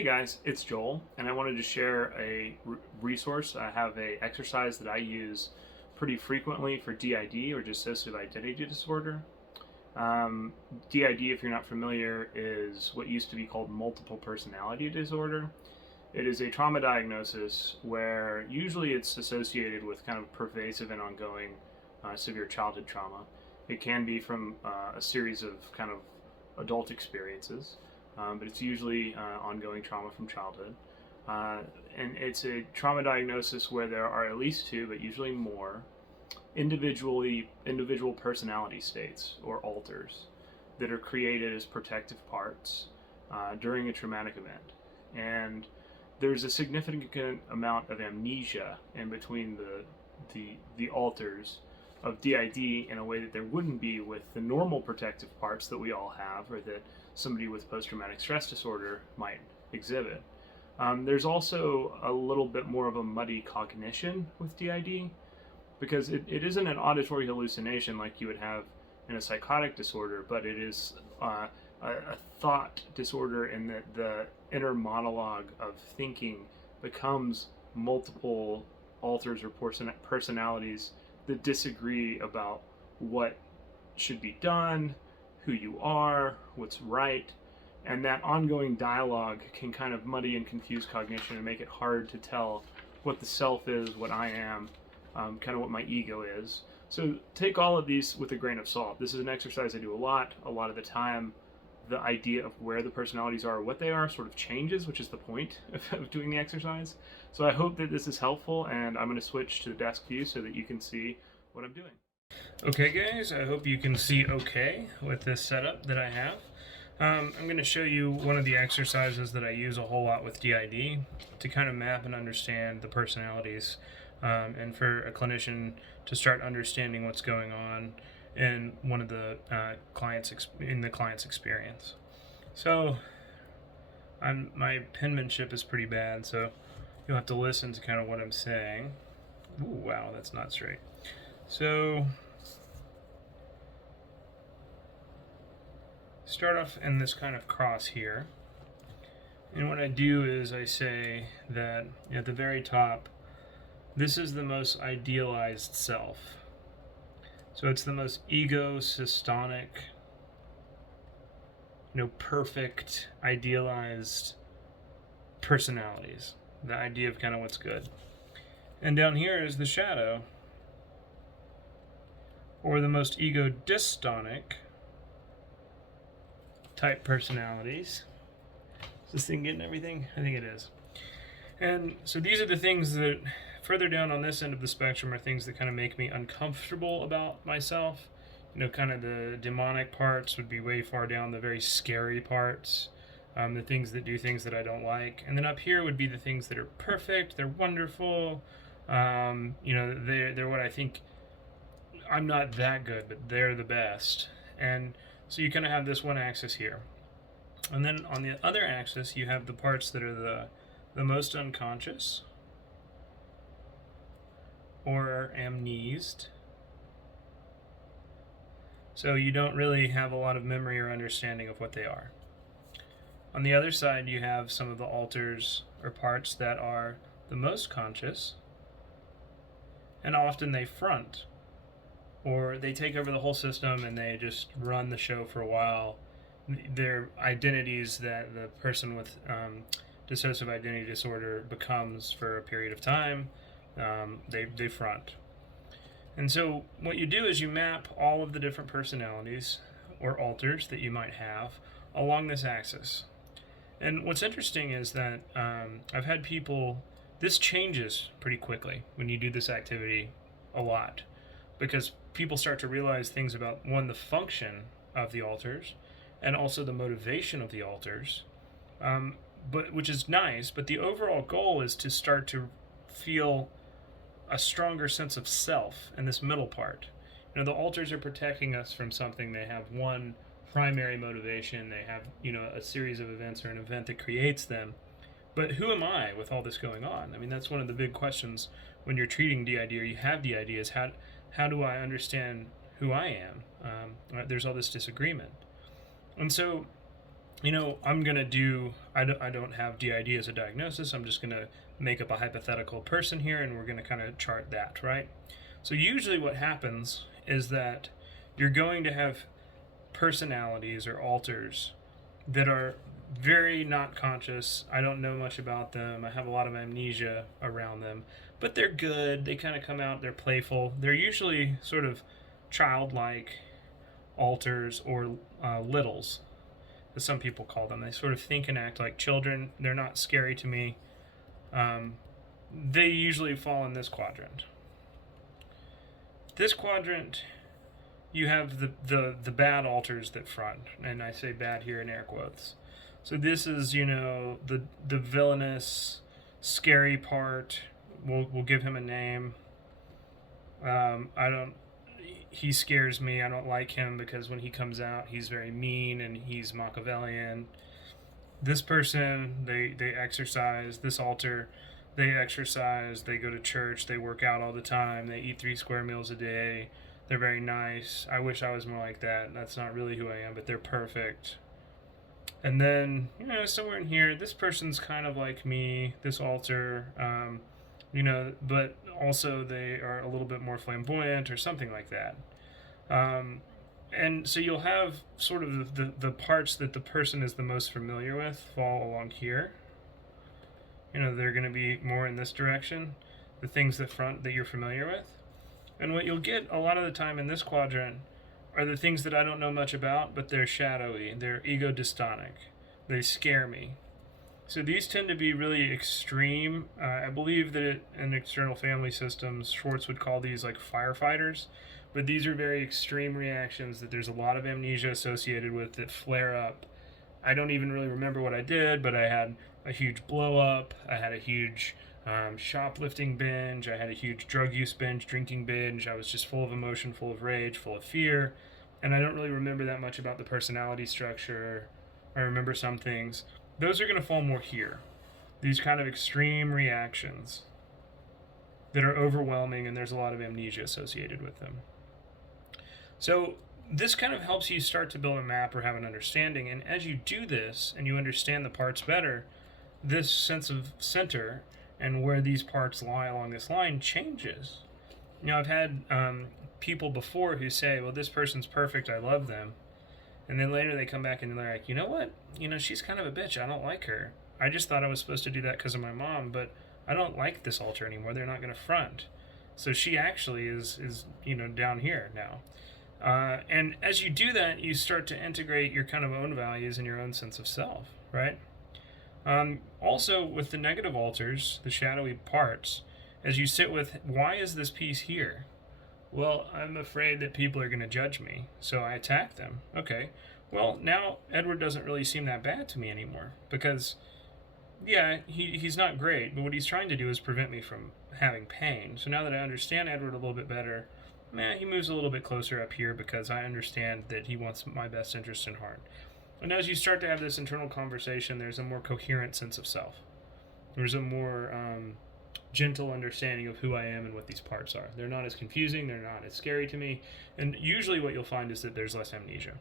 Hey guys, it's Joel, and I wanted to share a resource. I have a exercise that I use pretty frequently for DID, or dissociative identity disorder. Um, DID, if you're not familiar, is what used to be called multiple personality disorder. It is a trauma diagnosis where usually it's associated with kind of pervasive and ongoing severe childhood trauma. It can be from a series of kind of adult experiences, but it's usually ongoing trauma from childhood. Uh, and it's a trauma diagnosis where there are at least two, but usually more, individual personality states or alters that are created as protective parts during a traumatic event. And there's a significant amount of amnesia in between the alters of DID in a way that there wouldn't be with the normal protective parts that we all have, or that somebody with post-traumatic stress disorder might exhibit. There's also a little bit more of a muddy cognition with DID, because it isn't an auditory hallucination like you would have in a psychotic disorder, but it is a thought disorder in that the inner monologue of thinking becomes multiple alters or personalities that disagree about what should be done, who you are, what's right, and that ongoing dialogue can kind of muddy and confuse cognition and make it hard to tell what the self is, what I am, kind of what my ego is. So take all of these with a grain of salt. This is an exercise I do a lot of the time. The idea of where the personalities are, what they are, sort of changes, which is the point of doing the exercise. So I hope that this is helpful, and I'm going to switch to the desk view so that you can see what I'm doing. Okay guys, I hope you can see okay with this setup that I have. I'm going to show you one of the exercises that I use a whole lot with DID to kind of map and understand the personalities, and for a clinician to start understanding what's going on in one of the client's experience. So my penmanship is pretty bad, so you'll have to listen to kind of what I'm saying. Ooh, wow, that's not straight. So start off in this kind of cross here, and what I do is I say that at the very top, this is the most idealized self. So it's the most ego-dystonic, perfect, idealized personalities. The idea of kind of what's good. And down here is the shadow, or the most ego-dystonic type personalities. Is this thing getting everything? I think it is. And so these are the things that further down on this end of the spectrum are things that kind of make me uncomfortable about myself. Kind of the demonic parts would be way far down, the very scary parts, the things that do things that I don't like. And then up here would be the things that are perfect, they're wonderful, they're what I think. I'm not that good, but they're the best. And so you kind of have this one axis here. And then on the other axis, you have the parts that are the most unconscious, or amnesed. So you don't really have a lot of memory or understanding of what they are. On the other side, you have some of the alters or parts that are the most conscious, and often they front, or they take over the whole system and they just run the show for a while. They're identities that the person with dissociative identity disorder becomes for a period of time. They front. And so what you do is you map all of the different personalities or alters that you might have along this axis. And what's interesting is that I've had people, this changes pretty quickly when you do this activity a lot, because people start to realize things about, one, the function of the alters, and also the motivation of the alters, which is nice, but the overall goal is to start to feel a stronger sense of self in this middle part. The alters are protecting us from something. They have one primary motivation. They have, a series of events or an event that creates them. But who am I with all this going on? I mean, that's one of the big questions when you're treating DID or you have DID, is how do I understand who I am? There's all this disagreement. And so I'm going to do, I don't have DID as a diagnosis. I'm just going to make up a hypothetical person here, and we're going to kind of chart that, right? So usually what happens is that you're going to have personalities or alters that are very not conscious. I don't know much about them. I have a lot of amnesia around them, but they're good. They kind of come out, they're playful. They're usually sort of childlike alters or littles, as some people call them. They sort of think and act like children. They're not scary to me. They usually fall in this quadrant. This quadrant, you have the bad alters that front, and I say bad here in air quotes. So this is, the villainous, scary part. We'll give him a name. He scares me. I don't like him because when he comes out, he's very mean and he's Machiavellian. This person, they exercise. This alter, they exercise. They go to church. They work out all the time. They eat 3 square meals a day. They're very nice. I wish I was more like that. That's not really who I am, but they're perfect. And then, somewhere in here, this person's kind of like me, this alter, but also they are a little bit more flamboyant or something like that. And so you'll have sort of the parts that the person is the most familiar with fall along here. They're going to be more in this direction, the things that front that you're familiar with. And what you'll get a lot of the time in this quadrant are the things that I don't know much about, but they're shadowy, they're ego-dystonic, they scare me. So these tend to be really extreme. I believe that in external family systems, Schwartz would call these like firefighters, but these are very extreme reactions that there's a lot of amnesia associated with that flare up. I don't even really remember what I did, but I had a huge blow up, I had a huge shoplifting binge, I had a huge drug use binge, drinking binge. I was just full of emotion, full of rage, full of fear, and I don't really remember that much about the personality structure. I remember some things. Those are going to fall more here. These kind of extreme reactions that are overwhelming, and there's a lot of amnesia associated with them. So this kind of helps you start to build a map or have an understanding, and as you do this and you understand the parts better, this sense of center and where these parts lie along this line changes. I've had people before who say, well, this person's perfect, I love them. And then later they come back and they're like, you know what? She's kind of a bitch. I don't like her. I just thought I was supposed to do that because of my mom, but I don't like this alter anymore. They're not going to front. So she actually is down here now. And as you do that, you start to integrate your kind of own values and your own sense of self, right? Also, with the negative alters, the shadowy parts, as you sit with, why is this piece here? Well, I'm afraid that people are going to judge me, so I attack them. Okay, well, now Edward doesn't really seem that bad to me anymore, because, yeah, he's not great, but what he's trying to do is prevent me from having pain. So now that I understand Edward a little bit better, he moves a little bit closer up here because I understand that he wants my best interest in heart. And as you start to have this internal conversation, there's a more coherent sense of self. There's a more gentle understanding of who I am and what these parts are. They're not as confusing, they're not as scary to me, and usually what you'll find is that there's less amnesia.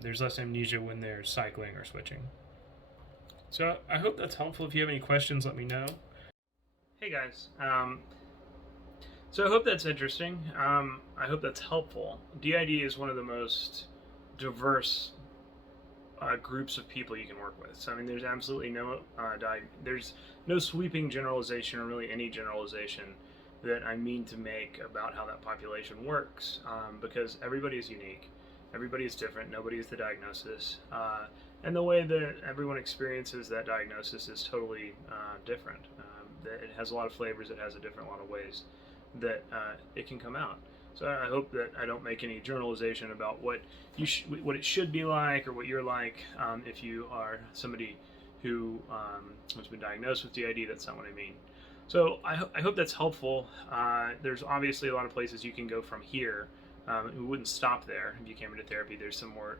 There's less amnesia when they're cycling or switching. So I hope that's helpful. If you have any questions, let me know. Hey guys, so I hope that's interesting. I hope that's helpful. DID is one of the most diverse groups of people you can work with. So there's absolutely there's no sweeping generalization or really any generalization that I mean to make about how that population works, because everybody is unique, everybody is different, nobody is the diagnosis, and the way that everyone experiences that diagnosis is totally different. It has a lot of flavors, it has a lot of ways that it can come out. So I hope that I don't make any generalization about what it should be like or what you're like if you are somebody who has been diagnosed with DID. That's not what I mean. So I hope that's helpful. There's obviously a lot of places you can go from here. We wouldn't stop there if you came into therapy. There's some more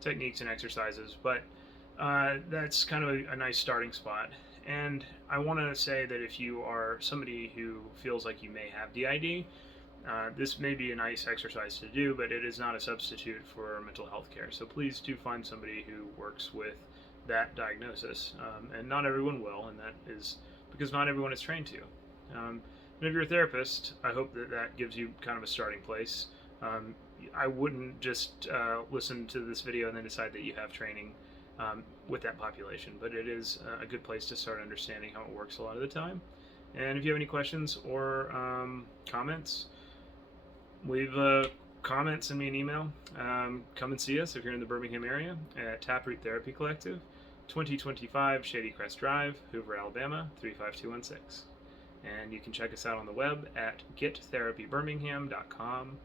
techniques and exercises, but that's kind of a nice starting spot. And I want to say that if you are somebody who feels like you may have DID, This may be a nice exercise to do, but it is not a substitute for mental health care. So please do find somebody who works with that diagnosis. And not everyone will, and that is because not everyone is trained to. And if you're a therapist, I hope that that gives you kind of a starting place. I wouldn't just listen to this video and then decide that you have training with that population, but it is a good place to start understanding how it works a lot of the time. And if you have any questions or comments, leave comments, send me an email. Come and see us if you're in the Birmingham area at Taproot Therapy Collective, 2025 Shady Crest Drive, Hoover, Alabama, 35216. And you can check us out on the web at gettherapybirmingham.com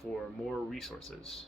for more resources.